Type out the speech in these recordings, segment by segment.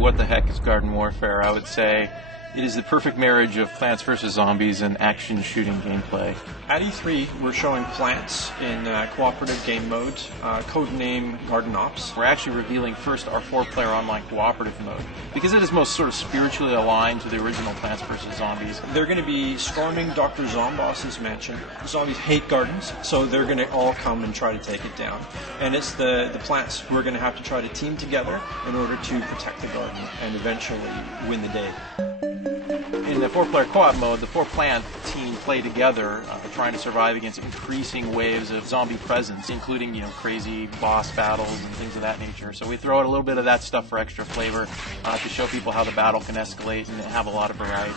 what the heck is garden warfare, I would say it is the perfect marriage of Plants vs. Zombies and action shooting gameplay. At E3, we're showing Plants in cooperative game mode, codename Garden Ops. We're actually revealing first our 4-player online cooperative mode, because it is most sort of spiritually aligned to the original Plants vs. Zombies. They're going to be storming Dr. Zomboss's mansion. Zombies hate gardens, so they're going to all come and try to take it down. And it's the plants who are going to have to try to team together in order to protect the garden and eventually win the day. In the 4-player co-op mode, the 4-plant team play together, trying to survive against increasing waves of zombie presence, including, crazy boss battles and things of that nature. So we throw out a little bit of that stuff for extra flavor to show people how the battle can escalate and have a lot of variety.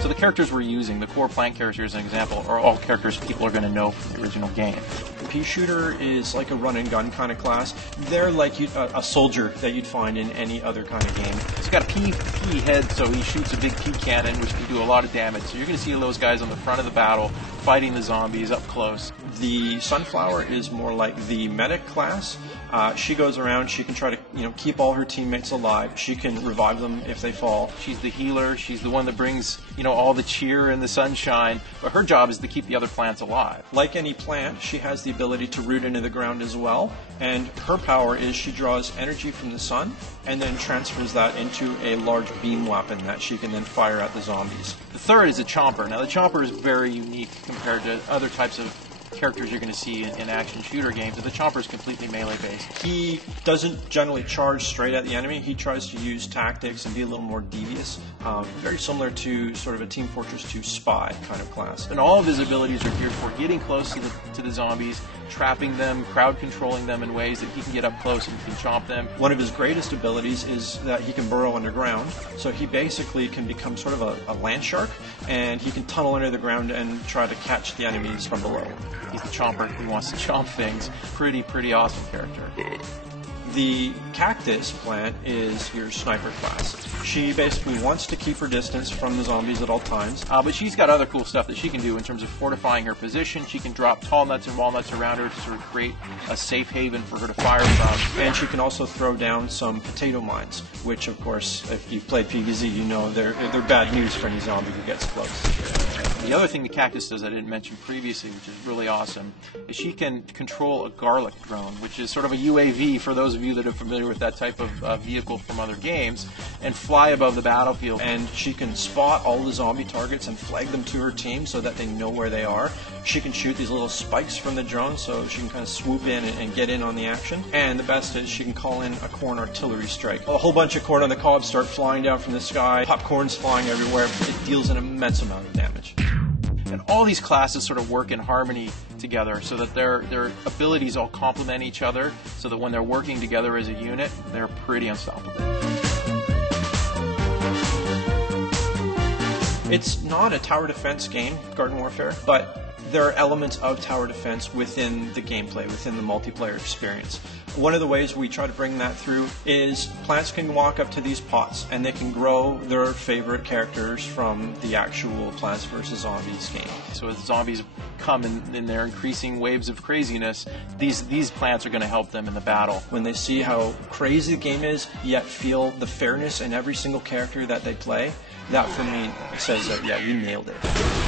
So the characters we're using, the core plant characters, as an example, are all characters people are going to know from the original game. The pea shooter is like a run-and-gun kind of class. They're like a soldier that you'd find in any other kind of game. He's got a pea head, so he shoots a big pea cannon, which can do a lot of damage. So you're going to see those guys on the front of the battle fighting the zombies up close. The sunflower is more like the medic class. She goes around, she can try to keep all her teammates alive. She can revive them if they fall. She's the healer, she's the one that brings all the cheer and the sunshine, but her job is to keep the other plants alive. Like any plant, she has the ability to root into the ground as well, and her power is she draws energy from the sun and then transfers that into a large beam weapon that she can then fire at the zombies. The third is a chomper. Now the chomper is very unique compared to other types of characters you're going to see in action shooter games, and the chomper is completely melee based. He doesn't generally charge straight at the enemy. He tries to use tactics and be a little more devious, very similar to sort of a Team Fortress 2 spy kind of class. And all of his abilities are geared for getting close to the zombies, trapping them, crowd controlling them in ways that he can get up close and can chomp them. One of his greatest abilities is that he can burrow underground, so he basically can become sort of a land shark, and he can tunnel under the ground and try to catch the enemies from below. He's the chomper who wants to chomp things. Pretty awesome character. The Cactus Plant is your sniper class. She basically wants to keep her distance from the zombies at all times. But she's got other cool stuff that she can do in terms of fortifying her position. She can drop tall nuts and walnuts around her to sort of create a safe haven for her to fire from. And she can also throw down some potato mines, which, of course, if you've played PvZ, you know they're bad news for any zombie who gets close. The other thing the Cactus does I didn't mention previously, which is really awesome, is she can control a garlic drone, which is sort of a UAV for those of you that are familiar with that type of vehicle from other games, and fly above the battlefield. And she can spot all the zombie targets and flag them to her team so that they know where they are. She can shoot these little spikes from the drone so she can kind of swoop in and get in on the action. And the best is she can call in a corn artillery strike. A whole bunch of corn on the cob start flying down from the sky, popcorn's flying everywhere. It deals an immense amount of damage. And all these classes sort of work in harmony together so that their abilities all complement each other, so that when they're working together as a unit, they're pretty unstoppable. It's not a tower defense game, Garden Warfare, but there are elements of tower defense within the gameplay, within the multiplayer experience. One of the ways we try to bring that through is plants can walk up to these pots and they can grow their favorite characters from the actual Plants vs. Zombies game. So as zombies come in their increasing waves of craziness, these plants are going to help them in the battle. When they see how crazy the game is, yet feel the fairness in every single character that they play, that for me says that, yeah, you nailed it.